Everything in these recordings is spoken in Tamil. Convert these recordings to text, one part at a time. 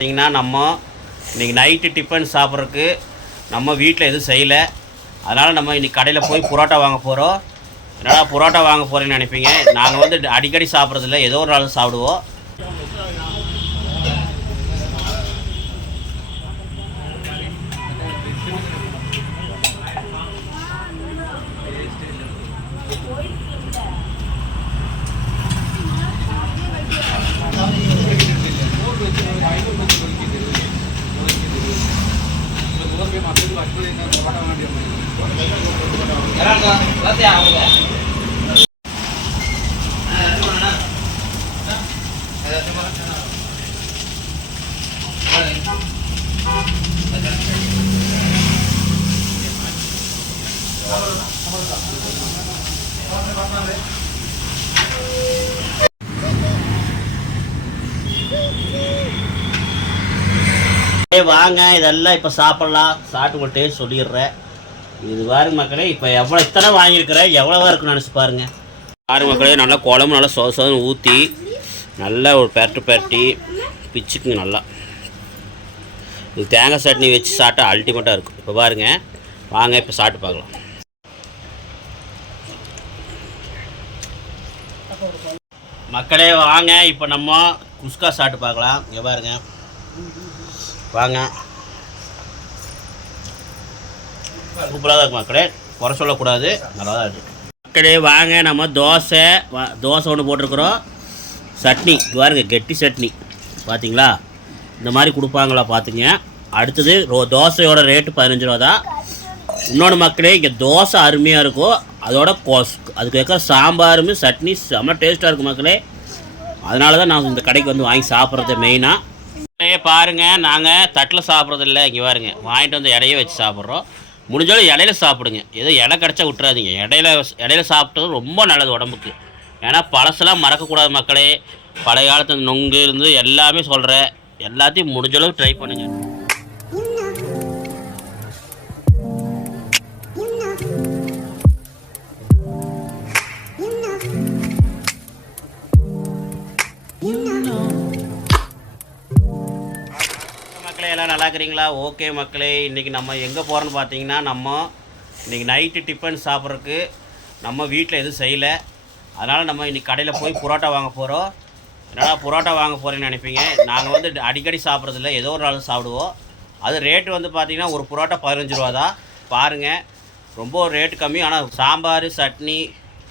பார்த்தீங்கன்னா நம்ம இன்றைக்கி நைட்டு டிஃபன் சாப்பிட்றதுக்கு நம்ம வீட்டில் எதுவும் செய்யலை. அதனால் நம்ம இன்றைக்கி கடையில் போய் புரோட்டா வாங்க போகிறோம் என்னடா புரோட்டா வாங்க போகிறேன்னு நினைப்பீங்க? நாங்கள் வந்து அடிக்கடி சாப்பிட்றதில்ல. ஏதோ ஒரு நாள் சாப்பிடுவோம். ஏய் வாங்க இதெல்லாம் இப்போ சாப்பிட்லாம். சாப்பிட்டு டேஸ்ட் சொல்லிடுறேன். இது பாருங்க மக்களே இப்போ எவ்வளோ இத்தனை வாங்கியிருக்கிறேன் எவ்வளோவா இருக்குன்னு நினச்சி பாருங்க. பாருங்க மக்களே நல்லா குழம்பு நல்லா சொத ஊற்றி நல்லா ஒரு பெரட்டு பெரட்டி பிச்சுக்குங்க நல்லா. இது தேங்காய் சட்னி வச்சு சாப்பிட்டா அல்டிமேட்டாக இருக்கும். இப்போ பாருங்க வாங்க இப்போ சாப்பிட்டு பார்க்கலாம். மக்களே வாங்க இப்போ நம்ம குஸ்கா சாப்பிட்டு பார்க்கலாம். இங்கே பாருங்க. வாங்க. சூப்பராக தான் இருக்கும் மக்களே. குறை சொல்லக்கூடாது. நல்லா தான் இருக்குது மக்களே வாங்க. நம்ம தோசை வா- தோசை ஒன்று போட்டிருக்குறோம். சட்னி. பாருங்க கெட்டி சட்னி. பார்த்தீங்களா இந்த மாதிரி கொடுப்பாங்களா பார்த்துங்க அடுத்தது ரோ தோசையோட ரேட்டு பதினஞ்சு ரூபா தான். இன்னொன்று மக்களே இங்கே தோசை அருமையாக இருக்கும். அதோட கோஸ் அதுக்கு வைக்கிற சாம்பாருமே சட்னி செம்ம டேஸ்ட்டாக இருக்கும் மக்களே. அதனால தான் நான் இந்த கடைக்கு வந்து வாங்கி சாப்பிட்றது மெயினாக இடையே பாருங்க நாங்கள் தட்டில் சாப்பிட்றது இல்லை இங்கே பாருங்க வாங்கிட்டு வந்து இடையே வச்சு சாப்பிட்றோம். முடிஞ்சாலும் இடையில சாப்பிடுங்க. ஏதோ இலை கிடச்சா விட்டுறாதீங்க. இடையில இடையில சாப்பிட்டது ரொம்ப நல்லது உடம்புக்கு. ஏன்னா பழசெல்லாம் மறக்கக்கூடாது மக்களே. பழைய காலத்து நொங்கு இருந்து எல்லாமே சொல்கிறேன் எல்லாத்தையும் முடிஞ்சளவு ட்ரை பண்ணுங்க. பார்க்குறீங்களா? ஓகே மக்களே இன்றைக்கி நம்ம எங்கே போகிறோன்னு பார்த்தீங்கன்னா நம்ம இன்றைக்கி நைட்டு டிஃபன் சாப்பிட்றதுக்கு நம்ம வீட்டில் எதுவும் செய்யலை. அதனால் நம்ம இன்றைக்கி கடையில் போய் புரோட்டா வாங்க போகிறோம் என்னடா புரோட்டா வாங்க போகிறேன்னு நினைப்பீங்க? நாங்கள் வந்து அடிக்கடி சாப்பிட்றதில்ல. ஏதோ ஒரு நாள் சாப்பிடுவோம். அது ரேட்டு வந்து பார்த்திங்கன்னா ஒரு புரோட்டா பதினஞ்சு ரூபா தான். பாருங்கள் ரொம்ப ரேட்டு கம்மி. ஆனால் சாம்பார் சட்னி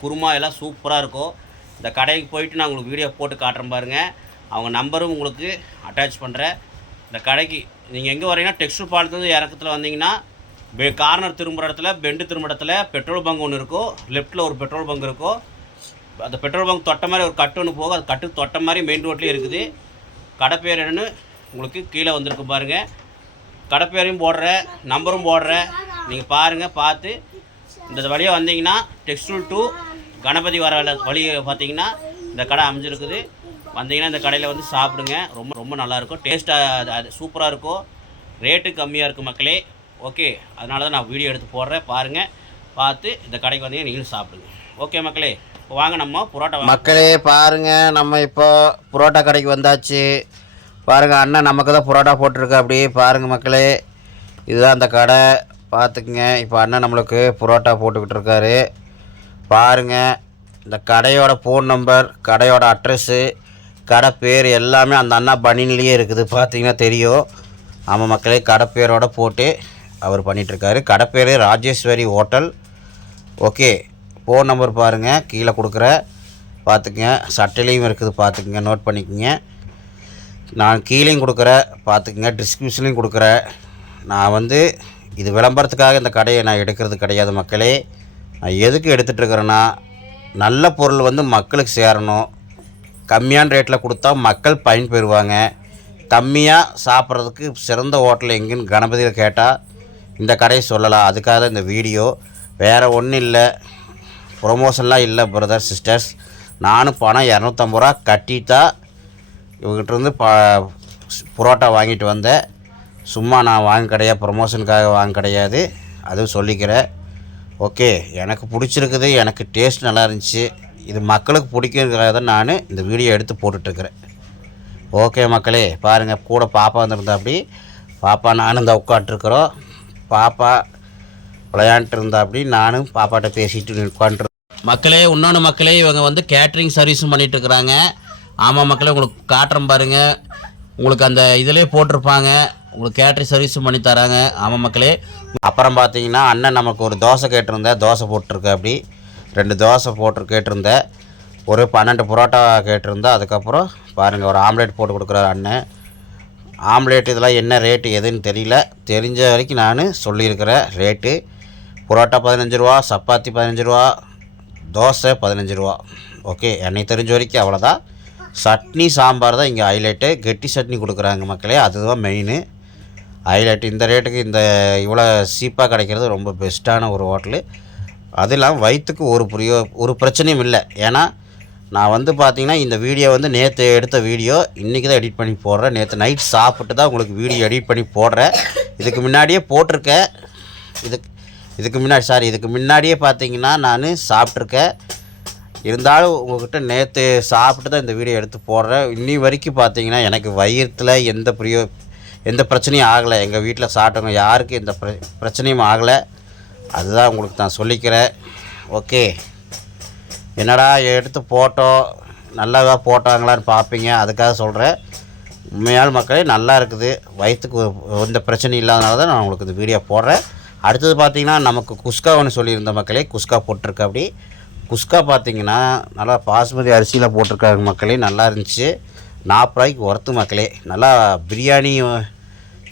குருமா எல்லாம் சூப்பராக இருக்கும். இந்த கடைக்கு போயிட்டு நான் உங்களுக்கு வீடியோ போட்டு காட்டுறேன் பாருங்கள் அவங்க நம்பரும் உங்களுக்கு அட்டாச் பண்ணுறேன் இந்த கடைக்கு நீங்கள் எங்கே வரீங்கன்னா டெக்ஸ்டைல் பாலத்துலேருந்து இறக்கத்தில் வந்தீங்கன்னா பெ கார்னர் திரும்புகிற இடத்துல பெண்டு திரும்புற இடத்துல பெட்ரோல் பங்க் ஒன்று இருக்கும் லெஃப்ட்டில் ஒரு பெட்ரோல் பங்க் இருக்கும் அந்த பெட்ரோல் பங்க் தொட்ட மாதிரி ஒரு கட்டு ஒன்று போகும். அது கட்டு தொட்ட மாதிரி மெயின் ரோட்லேயே இருக்குது. கடை பேர் என்னன்னு உங்களுக்கு கீழே வந்திருக்கு பாருங்கள் கடை பேரையும் போடுறேன் நம்பரும் போடுறேன் நீங்கள் பாருங்கள் பார்த்து. இந்த வழியாக வந்தீங்கன்னா டெக்ஸ்டூல் டூ கணபதி வர வழி பார்த்தீங்கன்னா இந்த கடை அமைஞ்சிருக்குது. வந்தீங்கன்னா இந்த கடையில் வந்து சாப்பிடுங்க. ரொம்ப ரொம்ப நல்லாயிருக்கும். டேஸ்ட்டாக அது சூப்பராக இருக்கும். ரேட்டு கம்மியாக இருக்கும் மக்களே. ஓகே அதனால தான் நான் வீடியோ எடுத்து போடுறேன். பாருங்கள் பார்த்து இந்த கடைக்கு வந்தீங்கன்னா நீங்களும் சாப்பிடுங்க. ஓகே மக்களே. இப்போ வாங்க நம்ம புரோட்டா மக்களே பாருங்கள் நம்ம இப்போ புரோட்டா கடைக்கு வந்தாச்சு. பாருங்கள் அண்ணன் நமக்கு தான் புரோட்டா போட்டிருக்கு. அப்படியே பாருங்கள் மக்களே. இதுதான் அந்த கடை. பார்த்துக்குங்க. இப்போ அண்ணன் நம்மளுக்கு புரோட்டா போட்டுக்கிட்டு இருக்காரு. பாருங்க. இந்த கடையோட ஃபோன் நம்பர் கடையோட அட்ரஸ்ஸு கடை பேர் எல்லாமே அந்த அண்ணா பனின்லேயே இருக்குது. பார்த்தீங்கன்னா தெரியும். ஆமாம் மக்களே கடை பேரோடு போட்டு அவர் பண்ணிகிட்ருக்காரு கடை பேர் Rajeshwari hotel. Okay phone number பாருங்கள் கீழே கொடுக்குற பார்த்துக்குங்க சட்டையிலையும் இருக்குது பார்த்துக்குங்க நோட் பண்ணிக்கோங்க. நான் கீழேயும் கொடுக்குறேன் பார்த்துக்குங்க டிஸ்கிரிப்ஷன்லையும் கொடுக்குறேன் நான் வந்து இது விளம்பரத்துக்காக இந்த கடையை நான் எடுக்கிறது கிடையாது மக்களே. நான் எதுக்கு எடுத்துகிட்டு இருக்கிறேன்னா நல்ல பொருள் வந்து மக்களுக்கு சேரணும். கம்மியான ரேட்டில் கொடுத்தா மக்கள் பயன்பெறுவாங்க கம்மியாக சாப்பிட்றதுக்கு சிறந்த ஹோட்டல் எங்கேன்னு கணபதியில் கேட்டால் இந்த கடையை சொல்லலாம். அதுக்காக இந்த வீடியோ. வேறு ஒன்றும் இல்லை. ப்ரொமோஷன்லாம் இல்லை பிரதர் சிஸ்டர்ஸ் நானும் பணம் இரநூத்தம்பது ரூபா கட்டிட்டா இவங்ககிட்ட இருந்து ப புரோட்டா வாங்கிட்டு வந்தேன். சும்மா நான் வாங்க கிடையாது ப்ரொமோஷனுக்காக வாங்க கிடையாது. அதுவும் சொல்லிக்கிறேன். ஓகே எனக்கு பிடிச்சிருக்குது எனக்கு டேஸ்ட் நல்லா இருந்துச்சு. இது மக்களுக்கு பிடிக்கிறதுக்காக தான் நான் இந்த வீடியோ எடுத்து போட்டுட்ருக்கிறேன். ஓகே மக்களே பாருங்கள் கூட பாப்பா வந்திருந்தா அப்படி. பாப்பா நானும் இந்த உட்காண்ட்ருக்குறோம் பாப்பா விளையாண்ட்டு இருந்தா அப்படி நானும் பாப்பாட்ட பேசிட்டு உட்காண்ட்டு மக்களே இன்னொன்று மக்களே இவங்க வந்து கேட்ரிங் சர்வீஸும் பண்ணிகிட்ருக்குறாங்க இருக்கிறாங்க ஆமாம் மக்களே உங்களுக்கு காட்டுறேன் பாருங்கள் உங்களுக்கு அந்த இதிலே போட்டிருப்பாங்க. உங்களுக்கு கேட்ரிங் சர்வீஸும் பண்ணி தராங்க. ஆமாம் மக்களே. அப்புறம் பார்த்தீங்கன்னா அண்ணன் நமக்கு ஒரு தோசை கேட்டிருந்தேன் தோசை போட்டிருக்க அப்படி. ரெண்டு தோசை போட்டு கேட்டிருந்தேன். ஒரு பன்னெண்டு புரோட்டா கேட்டிருந்தேன். அதுக்கப்புறம் பாருங்கள் ஒரு ஆம்லேட் போட்டு கொடுக்குறாரு அண்ணன் ஆம்லேட் இதெல்லாம் என்ன ரேட்டு எதுன்னு தெரியல. தெரிஞ்ச வரைக்கும் நான் சொல்லியிருக்கிறேன் ரேட்டு புரோட்டா பதினஞ்சு ரூபா சப்பாத்தி பதினஞ்சு ரூபா தோசை பதினஞ்சு ரூபா. ஓகே எனக்கு தெரிஞ்ச வரைக்கும் அவ்வளோதான் சட்னி சாம்பார் தான் இங்கே ஹைலைட்டு கெட்டி சட்னி கொடுக்குறாங்க மக்களே அதுதான் மெயின் ஹைலைட் இந்த ரேட்டுக்கு இந்த இவ்வளோ சீப்பாக கிடைக்கிறது ரொம்ப பெஸ்ட்டான ஒரு ஹோட்டலு அது இல்லாமல் வயிற்றுக்கு ஒரு புரியோ ஒரு பிரச்சனையும் இல்லை. ஏன்னா நான் வந்து பார்த்தீங்கன்னா இந்த வீடியோ வந்து நேற்று எடுத்த வீடியோ இன்றைக்கி தான் எடிட் பண்ணி போடுறேன். நேற்று நைட் சாப்பிட்டு தான் உங்களுக்கு வீடியோ எடிட் பண்ணி போடுறேன். இதுக்கு முன்னாடியே போட்டிருக்கேன். இதுக்கு இதுக்கு முன்னாடி சாரி இதுக்கு முன்னாடியே பார்த்தீங்கன்னா நான் சாப்பிட்ருக்கேன் இருந்தாலும் உங்கள்கிட்ட நேற்று சாப்பிட்டு தான் இந்த வீடியோ எடுத்து போடுறேன். இன்னி வரைக்கும் பார்த்தீங்கன்னா எனக்கு வயிற்றில் எந்த பிரியோ எந்த பிரச்சனையும் ஆகலை. எங்கள் வீட்டில் சாப்பிட்டவங்க யாருக்கும் எந்த பிர பிரச்சனையும் ஆகலை. அதுதான் உங்களுக்கு நான் சொல்லிக்கிறேன். ஓகே. என்னடா எடுத்து போட்டோம்? நல்லதாக போட்டாங்களான்னு பார்ப்பீங்க. அதுக்காக சொல்கிறேன் உண்மையால் மக்களே நல்லா இருக்குது. வயிற்றுக்கு எந்த பிரச்சனையும் இல்லாதனால தான் நான் உங்களுக்கு இந்த வீடியோ போடுறேன். அடுத்தது பார்த்தீங்கன்னா நமக்கு குஸ்கா ஒன்று சொல்லியிருந்த மக்களே குஸ்கா போட்டிருக்க அப்படி. குஸ்கா பார்த்தீங்கன்னா நல்லா பாஸ்மதி அரிசியில் போட்டிருக்காங்க மக்களே நல்லா இருந்துச்சு. நாற்பது ரூபாய்க்கு ஒர்த்து மக்களே. நல்லா பிரியாணி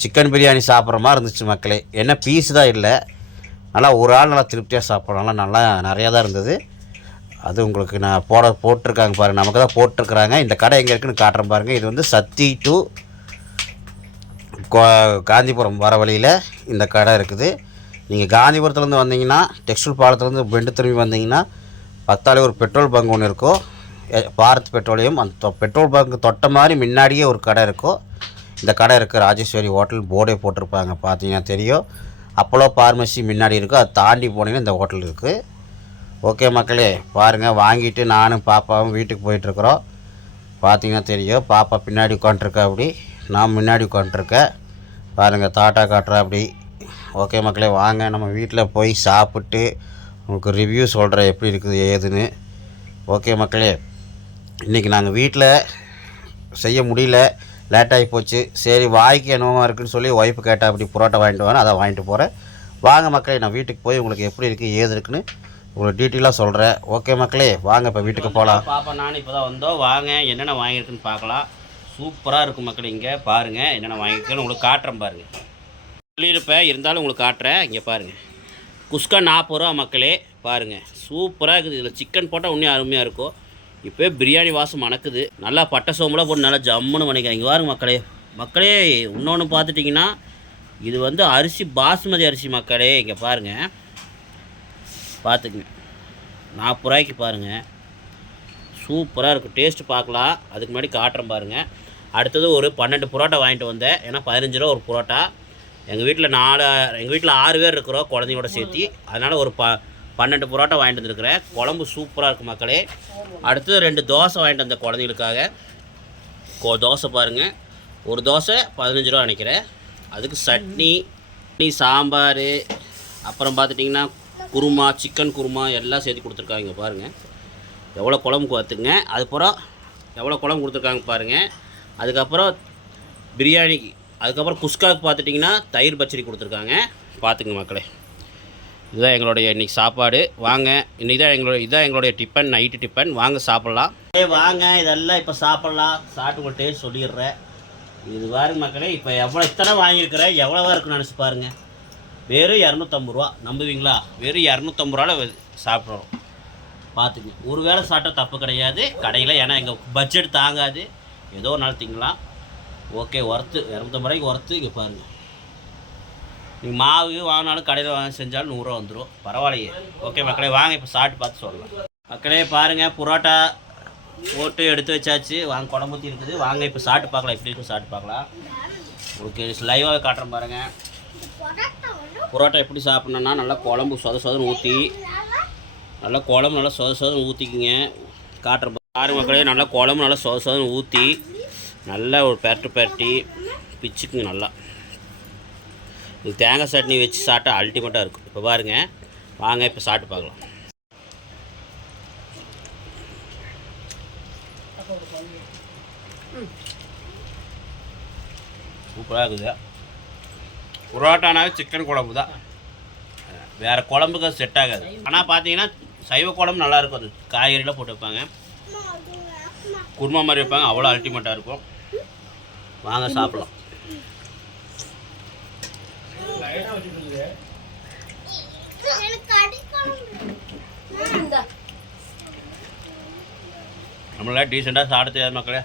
சிக்கன் பிரியாணி சாப்பிட்ற மாதிரி இருந்துச்சு மக்களே. என்ன பீஸ் தான் இல்லை. நல்லா ஒரு ஆள் நல்லா திருப்தியாக சாப்பிட்றோம் நல்லா நிறையா தான் இருந்தது. அது உங்களுக்கு நான் போட போட்டிருக்காங்க பாருங்கள் நமக்கு தான் போட்டிருக்கிறாங்க. இந்த கடை எங்கே இருக்குன்னு காட்டுறேன் பாருங்கள் இது வந்து சத்தி டு கோ- காந்திபுரம் வர வழியில் இந்த கடை இருக்குது. நீங்கள் காந்திபுரத்துலேருந்து வந்தீங்கன்னா டெக்ஸ்டைல் பாலத்துலேருந்து பெண்டு திரும்பி வந்தீங்கன்னா பத்தாலே ஒரு பெட்ரோல் பங்க் ஒன்று இருக்கும் பாரத் பெட்ரோலியம் அந்த பெட்ரோல் பங்க் தொட்ட மாதிரி முன்னாடியே ஒரு கடை இருக்கும் இந்த கடை இருக்குது ராஜேஸ்வரி ஹோட்டல் போர்டே போட்டிருப்பாங்க. பார்த்தீங்கன்னா தெரியும். அப்போலோ ஃபார்மசி முன்னாடி இருக்கும் அதை தாண்டி போனீங்கன்னா இந்த ஹோட்டல் இருக்குது ஓகே மக்களே பாருங்கள் வாங்கிட்டு நானும் பாப்பாவும் வீட்டுக்கு போயிட்டுருக்குறோம் பார்த்தீங்கன்னா தெரியும் பாப்பா பின்னாடி உட்காண்ட்ருக்கா அப்படி. நான் முன்னாடி உட்காண்ட்ருக்கேன் பாருங்கள் தாட்டா காட்டுறா அப்படி. ஓகே மக்களே வாங்க நம்ம வீட்டில் போய் சாப்பிட்டு உங்களுக்கு ரிவ்யூ சொல்கிறேன் எப்படி இருக்குது ஏதுன்னு. ஓகே மக்களே இன்றைக்கி நாங்கள் வீட்டில் செய்ய முடியல. லேட்டாகி போச்சு. சரி வாய்க்கு என்னவா இருக்குன்னு சொல்லி ஒய்ஃபு கேட்டால் அப்படி புரோட்டா வாங்கிட்டு வரேன் அதை வாங்கிட்டு போகிறேன் வாங்க மக்களே நான் வீட்டுக்கு போய் உங்களுக்கு எப்படி இருக்குது ஏது இருக்குன்னு உங்களுக்கு டீட்டெயிலாக சொல்கிறேன் ஓகே மக்களே வாங்க இப்போ வீட்டுக்கு போகலாம் பாப்பா நானும் இப்போ தான் வந்தோம். வாங்க என்னென்ன வாங்கியிருக்குன்னு பார்க்கலாம். சூப்பராக இருக்கும் மக்கள் இங்கே. பாருங்கள் என்னென்ன வாங்கியிருக்குன்னு உங்களுக்கு காட்டுறேன் பாருங்கள் சொல்லியிருப்பேன் இருந்தாலும் உங்களுக்கு காட்டுறேன். இங்கே பாருங்கள் குஸ்கா நாற்பது ரூபா மக்களே பாருங்கள் சூப்பராக இருக்குது. இதில் சிக்கன் போட்டால் இன்னும் அருமையாக இருக்கும். இப்போ பிரியாணி வாசம் மணக்குது நல்லா பட்டை சோம்புலாம் போட்டு நல்லா ஜம்முன்னு பண்ணிக்கிறேன் இங்கே மக்களே. மக்களே இன்னொன்று பார்த்துட்டிங்கன்னா இது வந்து அரிசி பாஸ்மதி அரிசி மக்களே. இங்கே பாருங்கள் பார்த்துக்குங்க. நாற்பது ரூபாய்க்கு பாருங்கள் சூப்பராக இருக்கும் டேஸ்ட்டு பார்க்கலாம். அதுக்கு முன்னாடி காட்டுறேன் பாருங்கள் அடுத்தது ஒரு பன்னெண்டு புரோட்டா வாங்கிட்டு வந்தேன். ஏன்னா பதினஞ்சு ரூபா ஒரு புரோட்டா. எங்கள் வீட்டில் நாலு எங்கள் வீட்டில் ஆறு பேர் இருக்கிறோம் குழந்தையோட சேர்த்து. அதனால் ஒரு ப பன்னெண்டு புரோட்டா வாங்கிட்டு வந்துருக்குறேன். குழம்பு சூப்பராக இருக்கும் மக்களே. அடுத்தது ரெண்டு தோசை வாங்கிட்டு வந்த குழந்தைகளுக்காக. கோ தோசை பாருங்கள் ஒரு தோசை பதினஞ்சு ரூபா நினைக்கிறேன். அதுக்கு சட்னி சட்னி சாம்பார் அப்புறம் பார்த்துட்டிங்கன்னா குருமா சிக்கன் குருமா எல்லாம் சேர்த்து கொடுத்துருக்காங்க பாருங்கள் எவ்வளோ குழம்பு பார்த்துங்க அதுக்கப்புறம் எவ்வளோ குழம்பு கொடுத்துருக்காங்க பாருங்கள் அதுக்கப்புறம் பிரியாணிக்கு அதுக்கப்புறம் குஸ்காவுக்கு பார்த்துட்டிங்கன்னா தயிர் பச்சடி கொடுத்துருக்காங்க. பார்த்துங்க மக்களே. இதுதான் எங்களுடைய இன்னைக்கு சாப்பாடு. வாங்க இன்றைக்கி தான் எங்களுடைய இதுதான் எங்களுடைய டிஃபன் நைட்டு டிஃபன் வாங்க சாப்பிட்லாம். ஏ வாங்க இதெல்லாம் இப்போ சாப்பிட்லாம். சாப்பிட்டு உங்கள் சொல்லிடுறேன். இது பாருங்க மக்களே இப்போ எவ்வளோ இத்தனை வாங்கியிருக்கிறேன் எவ்வளோவா இருக்குன்னு நினச்சி பாருங்கள் வெறும் இரநூத்தம்பது ரூபா. நம்புவீங்களா? வெறும் இரநூத்தம்பது ரூபாவில் சாப்பிட்றோம். பார்த்துங்க. ஒரு வேளை சாப்பிட்டா தப்பு கிடையாது. கடையில் ஏன்னா எங்கள் பட்ஜெட் தாங்காது. ஏதோ ஒரு நாள் திங்கலாம். ஓகே ஒர்த்து இரநூத்தம்பது ரூபாய்க்கு ஒர்த்து இங்கே பாருங்கள் நீங்கள் மாவு வாங்கினாலும் கடையில் வாங்க செஞ்சாலும் நூறுரூவா வந்துடும் பரவாயில்லையே. ஓகே மக்களே வாங்க இப்போ சாப்பிட்டு பார்த்து சொல்லலாம். மக்களே பாருங்கள் புரோட்டா போட்டு எடுத்து வச்சாச்சு. வாங்க குழம்பு இருக்குது. வாங்க இப்போ சாப்பிட்டு பார்க்கலாம். எப்படி இருக்கும் சாப்பிட்டு பார்க்கலாம். உங்களுக்கு லைவாக காட்டுறேன் பாருங்கள் புரோட்டா எப்படி சாப்பிட்ணுன்னா நல்லா குழம்பு சொத சொதன்னு ஊற்றி நல்லா குழம்பு நல்லா சொத சொதன்னு ஊற்றிக்கிங்க காட்டுறேன் பாரு மக்களே நல்லா குழம்பு நல்லா சொத சொதன்னு ஊற்றி நல்லா ஒரு பெரட்டு பெரட்டி பிச்சுக்குங்க நல்லா. இது தேங்காய் சட்னி வச்சு சாப்பிட்டா அல்டிமேட்டாக இருக்கும். இப்போ பாருங்கள் வாங்க இப்போ சாப்பிட்டு பார்க்கலாம். சூப்பராக இருக்குது. புரோட்டானாவே சிக்கன் குழம்பு தான். வேறு குழம்புக்கு செட் ஆகாது. ஆனால் பார்த்தீங்கன்னா சைவ குழம்பு நல்லா இருக்கும். அது காய்கறிலாம் போட்டு வைப்பாங்க குருமா மாதிரி வைப்பாங்க. அவ்வளோ அல்டிமேட்டாக இருக்கும். வாங்க சாப்பிடலாம். நம்மளா டீசெண்டாக சாப்பிட தெரியாது மக்களே.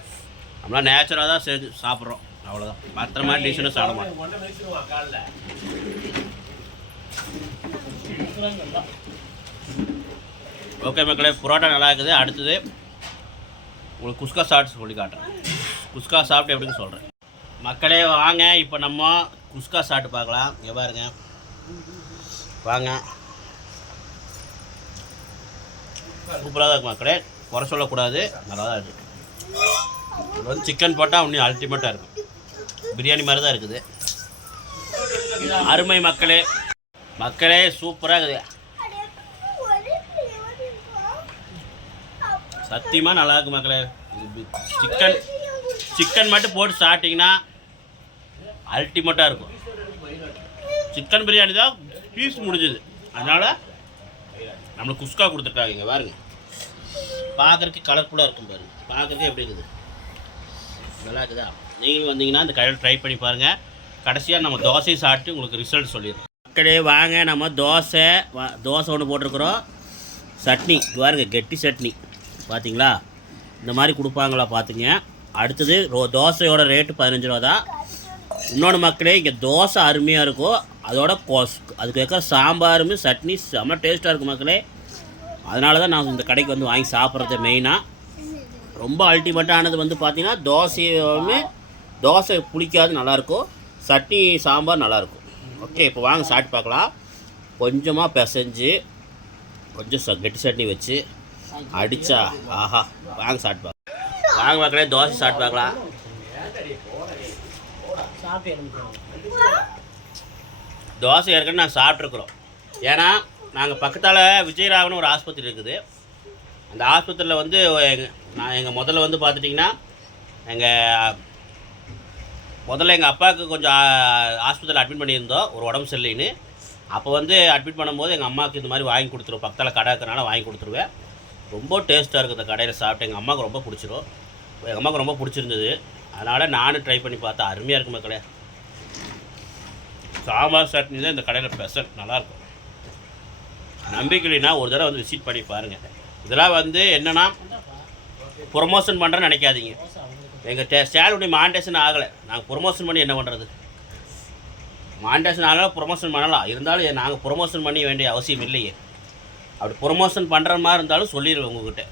நம்மளாம் நேச்சுரலாக தான் செஞ்சு சாப்பிட்றோம். அவ்வளோதான் மாதிரி டீசெண்டாக சாப்பிட மாட்டோம். ஓகே மக்களே புரோட்டா நல்லா இருக்குது. அடுத்தது உங்களுக்கு குஸ்கா சாப்பிட்டு சொல்லி காட்டுறேன். குஸ்கா சாப்பிட்டு எப்படின்னு சொல்கிறேன் மக்களே வாங்க. இப்போ நம்ம குஸ்கா சாப்பிட்டு பார்க்கலாம். இங்கே பாருங்க. வாங்க. சூப்பராக தான் இருக்கும் மக்களே. குறை சொல்லக்கூடாது. நல்லா தான் இருக்குது இது வந்து சிக்கன் போட்டால் இன்னும் அல்டிமேட்டாக இருக்கும். பிரியாணி மாதிரி தான் இருக்குது. அருமை மக்களே. மக்களே சூப்பராக இருக்குது. சத்தியமாக நல்லா இருக்கு மக்களே. சிக்கன் சிக்கன் மட்டும் போட்டு சாப்பிட்டிங்கன்னா அல்டிமேட்டாக இருக்கும். சிக்கன் பிரியாணி தான் பீஸ் முடிஞ்சது. அதனால் நம்மளுக்கு குஸ்கா கொடுத்துருக்காங்க இங்கே பாருங்க. பார்க்குறதுக்கு கலர்ஃபுல்லாக இருக்கும் பாருங்க. பார்க்குறதுக்கு எப்படி இருக்குது? நல்லா இருக்குதா? நீங்களும் வந்தீங்கன்னா அந்த கடையில் ட்ரை பண்ணி பாருங்கள் கடைசியாக நம்ம தோசையை சாப்பிட்டு உங்களுக்கு ரிசல்ட் சொல்லிடுறோம். மக்களே வாங்க நம்ம தோசை வா- தோசை ஒன்று போட்டிருக்கிறோம். சட்னி பாருங்கள் கெட்டி சட்னி. பார்த்தீங்களா இந்த மாதிரி கொடுப்பாங்களா பார்த்துங்க அடுத்தது ரோ தோசையோட ரேட்டு பதினஞ்சு ரூபா தான் இன்னொன்று மக்களே இங்கே தோசை அருமையாக இருக்கும் அதோட கோஸ் அதுக்கு வைக்கிற சாம்பாருமே சட்னி செம்ம டேஸ்ட்டாக இருக்கும் மக்களே. அதனால தான் நான் இந்த கடைக்கு வந்து வாங்கி சாப்பிட்றது மெயினாக ரொம்ப அல்டிமேட்டானது வந்து பார்த்தீங்கன்னா தோசையுமே தோசை பிடிக்காது நல்லாயிருக்கும் சட்னி சாம்பார் நல்லாயிருக்கும் ஓகே இப்போ வாங்க சாப்பிட்டு பார்க்கலாம். கொஞ்சமாக பிசைஞ்சு கொஞ்சம் ச- கெட்டி சட்னி வச்சு அடித்தா ஆஹா வாங்க சாப்பிட்டு பார்க்கலாம். வாங்க மக்களே தோசை சாப்பிட்டு பார்க்கலாம். தோசை ஏற்கனவே நாங்கள் சாப்பிட்ருக்குறோம் ஏன்னா நாங்கள் பக்கத்தால் விஜயராகவன் ஒரு ஆஸ்பத்திரி இருக்குது. அந்த ஆஸ்பத்திரியில் வந்து நான் எங்கள் முதல்ல வந்து பார்த்துட்டிங்கன்னா எங்கள் முதல்ல எங்கள் அப்பாவுக்கு கொஞ்சம் ஆஸ்பத்திரியில் அட்மிட் பண்ணியிருந்தோம். ஒரு உடம்பு சரியில்லைன்னு. அப்போ வந்து அட்மிட் பண்ணும்போது எங்கள் அம்மாவுக்கு இந்த மாதிரி வாங்கி கொடுத்துருவோம். பக்கத்தில் கடை இருக்கிறனால வாங்கி கொடுத்துருவேன். ரொம்ப டேஸ்ட்டாக இருக்குது இந்த கடையில் சாப்பிட்டு. எங்கள் அம்மாவுக்கு ரொம்ப பிடிச்சிரும். எங்கள் அம்மாவுக்கு ரொம்ப பிடிச்சிருந்தது. அதனால் நானும் ட்ரை பண்ணி பார்த்தேன். அருமையாக இருக்கும் மக்களே சாம்பார் சட்னி தான் இந்த கடையில் ஸ்பெஷல் நல்லாயிருக்கும் நம்பிக்கைனா ஒரு தடவை வந்து விசிட் பண்ணி பாருங்கள் இதெல்லாம் வந்து என்னென்னா ப்ரொமோஷன் பண்ணுறேன்னு நினைக்காதீங்க. எங்கள் டே ஸ்டாலுடைய மாண்டேஷன் ஆகலை. நாங்கள் ப்ரொமோஷன் பண்ணி என்ன பண்ணுறது மாண்டேஷன் ஆகலை ப்ரொமோஷன் பண்ணலாம் இருந்தாலும் நாங்கள் ப்ரொமோஷன் பண்ணி வேண்டிய அவசியம் இல்லையே. அப்படி ப்ரொமோஷன் பண்ணுற மாதிரி இருந்தாலும் சொல்லிடுவேன் உங்ககிட்ட.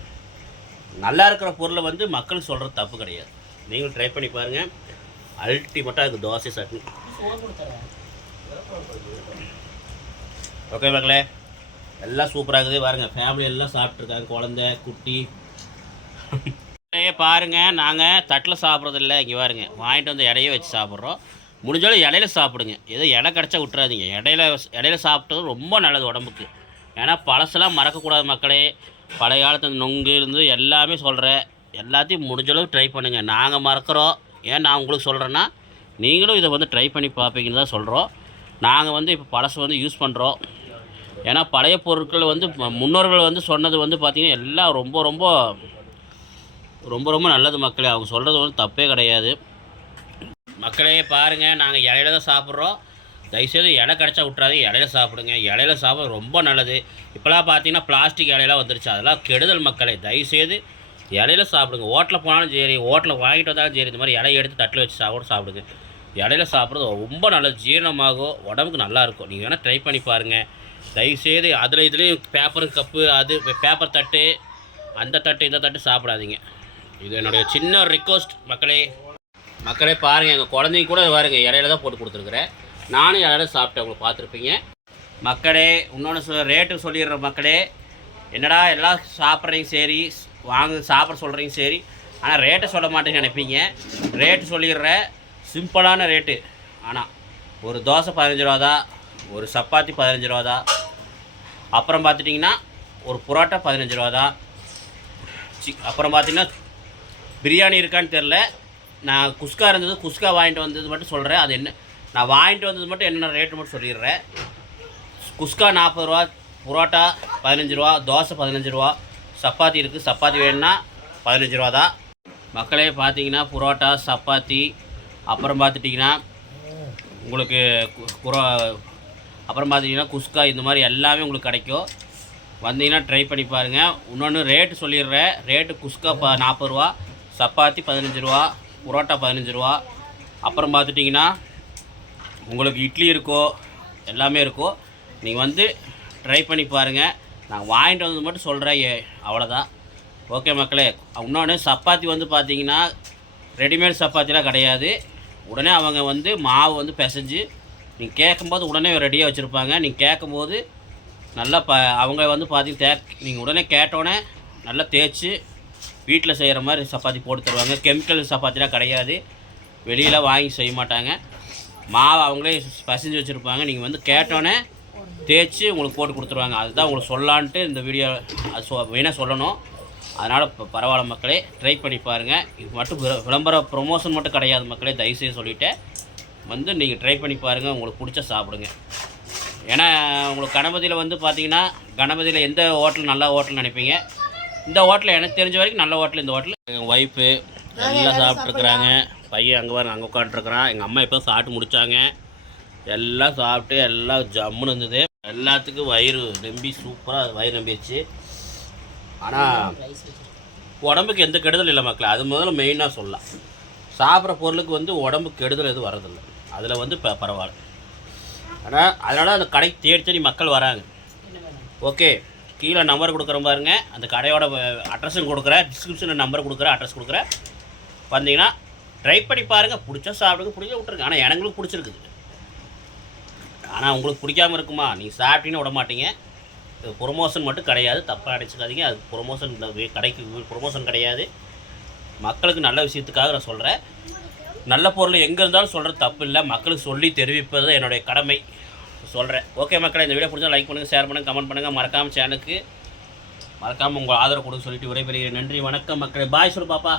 நல்லா இருக்கிற பொருளை வந்து மக்களுக்கு சொல்கிறது தப்பு கிடையாது. நீங்களும் ட்ரை பண்ணி பாருங்கள் அல்டிமேட்டாக இருக்குது தோசை சட்னி. ஓகே மக்களே எல்லாம் சூப்பராக இருக்குது. பாருங்க ஃபேமிலி எல்லாம் சாப்பிட்ருக்காங்க குழந்த குட்டி. பாருங்க நாங்கள் தட்டில் சாப்பிட்றதில்ல. இங்கே பாருங்க வாங்கிட்டு வந்து இடையே வச்சு சாப்பிட்றோம். முடிஞ்சாலும் இடையில சாப்பிடுங்க. ஏதோ இலை கிடச்சா விட்றாதீங்க இடையில இடையில சாப்பிட்டது ரொம்ப நல்லது உடம்புக்கு. ஏன்னா பழசெல்லாம் மறக்கக்கூடாது மக்களே. பழைய காலத்து நொங்கு இருந்து எல்லாமே சொல்கிறேன் எல்லாத்தையும் முடிஞ்சளவு ட்ரை பண்ணுங்கள் நாங்கள் மறக்கிறோம். ஏன் நான் உங்களுக்கு சொல்கிறேன்னா நீங்களும் இதை வந்து ட்ரை பண்ணி பார்ப்பீங்கன்னு தான் சொல்கிறோம் நாங்கள் வந்து இப்போ பழசு வந்து யூஸ் பண்ணுறோம் ஏன்னா பழைய பொருட்கள் வந்து முன்னோர்கள் வந்து சொன்னது வந்து பார்த்திங்கன்னா எல்லாம் ரொம்ப ரொம்ப ரொம்ப ரொம்ப நல்லது மக்களே. அவங்க சொல்கிறது வந்து தப்பே கிடையாது. மக்களே பாருங்கள் நாங்கள் இலையில தான் சாப்பிட்றோம். தயவுசெய்து இலை கிடச்சா விட்றாது இலையில சாப்பிடுங்க. இலையில சாப்பிட ரொம்ப நல்லது. இப்போலாம் பார்த்தீங்கன்னா பிளாஸ்டிக் இலையெல்லாம் வந்துருச்சு. அதெல்லாம் கெடுதல் மக்களே. தயவுசெய்து இலையில சாப்பிடுங்க. ஹோட்டலில் போனாலும் சரி ஹோட்டலில் வாங்கிட்டு வந்தாலும் சரி இந்த மாதிரி இலையை எடுத்து தட்டில் வச்சு சாப்பிட சாப்பிடுங்க. இலையில சாப்பிட்றது ரொம்ப நல்லது. ஜீரணமாகும் உடம்புக்கு நல்லாயிருக்கும் நீங்கள் வேணால் ட்ரை பண்ணி பாருங்கள் தயவுசெய்து அதில் இதுலேயும் பேப்பர் கப்பு அது பேப்பர் தட்டு அந்த தட்டு இந்த தட்டு சாப்பிடாதீங்க. இது என்னுடைய சின்ன ரிக்வஸ்ட் மக்களே. மக்களே பாருங்கள் எங்கள் குழந்தைங்க கூட பாருங்க இலையில தான் போட்டு கொடுத்துருக்குறேன். நானும் இலையில சாப்பிட்டேன். உங்களுக்கு பார்த்துருப்பீங்க. மக்களே இன்னொன்று சொ ரேட்டு சொல்லிடுற மக்களே. என்னடா எல்லாம் சாப்பிட்றீங்க சரி வாங்க சாப்பிட சொல்கிறீங்க சரி. ஆனால் ரேட்டை சொல்ல மாட்டேன்னு நினைப்பீங்க. ரேட்டு சொல்லிடுற சிம்பிளான ரேட்டு ஆனால் ஒரு தோசை பதினஞ்சு ரூபா தான் ஒரு சப்பாத்தி பதினஞ்சு ரூபா தான் அப்புறம் பார்த்துட்டிங்கன்னா ஒரு புரோட்டா பதினஞ்சு ரூபா தான் சி அப்புறம் பார்த்தீங்கன்னா பிரியாணி இருக்கான்னு தெரில நான் குஸ்கா இருந்தது குஸ்கா வாங்கிட்டு வந்தது மட்டும் சொல்கிறேன் அது என்ன நான் வாங்கிட்டு வந்தது மட்டும் என்னென்ன ரேட்டு மட்டும் சொல்லிடுறேன். குஸ்கா நாற்பது ரூபா புரோட்டா பதினஞ்சு ரூபா தோசை பதினஞ்சு ரூபா. சப்பாத்தி இருக்குது சப்பாத்தி வேணும்னா பதினஞ்சு ரூபா தான். மக்களே பார்த்தீங்கன்னா புரோட்டா சப்பாத்தி அப்புறம் பார்த்துட்டிங்கன்னா உங்களுக்கு குரோ அப்புறம் பார்த்தீங்கன்னா குஸ்கா இந்த மாதிரி எல்லாமே உங்களுக்கு கிடைக்கும். வந்தீங்கன்னா ட்ரை பண்ணி பாருங்கள் இன்னொன்று ரேட்டு சொல்லிடுறேன். ரேட்டு குஸ்கா ப நாற்பது ரூபா சப்பாத்தி பதினஞ்சு ரூபா புரோட்டா பதினஞ்சு ரூபா. அப்புறம் பார்த்துட்டிங்கன்னா உங்களுக்கு இட்லி இருக்கோ எல்லாமே இருக்கோ நீங்கள் வந்து ட்ரை பண்ணி பாருங்கள் நான் வாங்கிட்டு வந்தது மட்டும் சொல்கிறேன் ஏ அவ்வளோதான் ஓகே மக்களே இன்னொன்று சப்பாத்தி வந்து பார்த்தீங்கன்னா ரெடிமேட் சப்பாத்திலாம் கிடையாது. உடனே அவங்க வந்து மாவு வந்து பிசைஞ்சு நீங்கள் கேட்கும்போது உடனே ரெடியாக வச்சுருப்பாங்க. நீங்கள் கேட்கும்போது நல்லா ப அவங்க வந்து பார்த்தீங்க தே நீங்கள் உடனே கேட்டோடனே நல்லா தேய்ச்சி வீட்டில் செய்கிற மாதிரி சப்பாத்தி போட்டு தருவாங்க. கெமிக்கல் சப்பாத்திலாம் கிடையாது. வெளியில் வாங்கி செய்ய மாட்டாங்க. மாவு அவங்களே பசைஞ்சு வச்சுருப்பாங்க. நீங்கள் வந்து கேட்டோன்னே தேய்ச்சி உங்களுக்கு போட்டு கொடுத்துருவாங்க. அதுதான் உங்களுக்கு சொல்லலான்ட்டு இந்த வீடியோ அது சொ வேணால் சொல்லணும். அதனால் இப்போ பரவாயில்ல மக்களே ட்ரை பண்ணி பாருங்கள் இது மட்டும் விளம்பர ப்ரொமோஷன் மட்டும் கிடையாது மக்களே தயவுசெய்து சொல்லிவிட்டு வந்து நீங்கள் ட்ரை பண்ணி பாருங்கள் உங்களுக்கு பிடிச்ச சாப்பிடுங்க. ஏன்னா உங்களுக்கு கணபதியில் வந்து பார்த்தீங்கன்னா கணபதியில் எந்த ஹோட்டல் நல்ல ஹோட்டல் நினைப்பீங்க? இந்த ஹோட்டலில் எனக்கு தெரிஞ்ச வரைக்கும் நல்ல ஹோட்டல் இந்த ஹோட்டல். எங்கள் ஒய்ஃபு நல்லா சாப்பிட்ருக்குறாங்க பையன் அங்கே பாருங்க அங்கே உட்காந்துருக்குறான் எங்கள் அம்மா இப்போ சாப்பிட்டு முடித்தாங்க எல்லாம் சாப்பிட்டு எல்லாம் ஜம்முன்னு இருந்தது. எல்லாத்துக்கும் வயிறு நம்பி சூப்பராக வயிறு நம்பிடுச்சு ஆனால் உடம்புக்கு எந்த கெடுதல் இல்லை மக்களே. அது முதல்ல மெயினாக சொல்லலாம். சாப்பிட்ற பொருளுக்கு வந்து உடம்பு கெடுதல் எதுவும் வரதில்லை அதில் வந்து இப்போ பரவாயில்ல. ஆனால் அதனால் அந்த கடை தேடி தேடி மக்கள் வராங்க. ஓகே கீழே நம்பர் கொடுக்குறேன் பாருங்க. அந்த கடையோட அட்ரஸும் கொடுக்குறேன். டிஸ்கிரிப்ஷனில் நம்பர் கொடுக்குறேன் அட்ரஸ் கொடுக்குறேன். வந்தீங்கன்னா ட்ரை பண்ணி பாருங்கள் பிடிச்சா சாப்பிடுங்க பிடிச்சா விட்ருங்க ஆனால் எனங்களுக்கு பிடிச்சிருக்குது. ஆனால் உங்களுக்கு பிடிக்காம இருக்குமா? நீங்கள் சாப்பிட்டீங்கன்னு விட மாட்டீங்க. இது ப்ரொமோஷன் மட்டும் கிடையாது. தப்பாக அடைச்சிக்காதீங்க அது ப்ரொமோஷன் கடைக்கு ப்ரொமோஷன் கிடையாது. மக்களுக்கு நல்ல விஷயத்துக்காக நான் சொல்கிறேன் நல்ல பொருள் எங்கே இருந்தாலும் சொல்கிறது தப்பு இல்லை. மக்களுக்கு சொல்லி தெரிவிப்பது தான் என்னுடைய கடமை. சொல்கிறேன் ஓகே மக்களே இந்த வீடியோ பிடிச்சா லைக் பண்ணுங்கள் ஷேர் பண்ணுங்கள் கமெண்ட் பண்ணுங்கள் மறக்காமல் சேனலுக்கு மறக்காமல் உங்கள் ஆதரவு கொடுக்க சொல்லிட்டு விடைபெறுகிறேன். நன்றி வணக்கம் மக்களே. பாய் சொல்லு பாப்பா.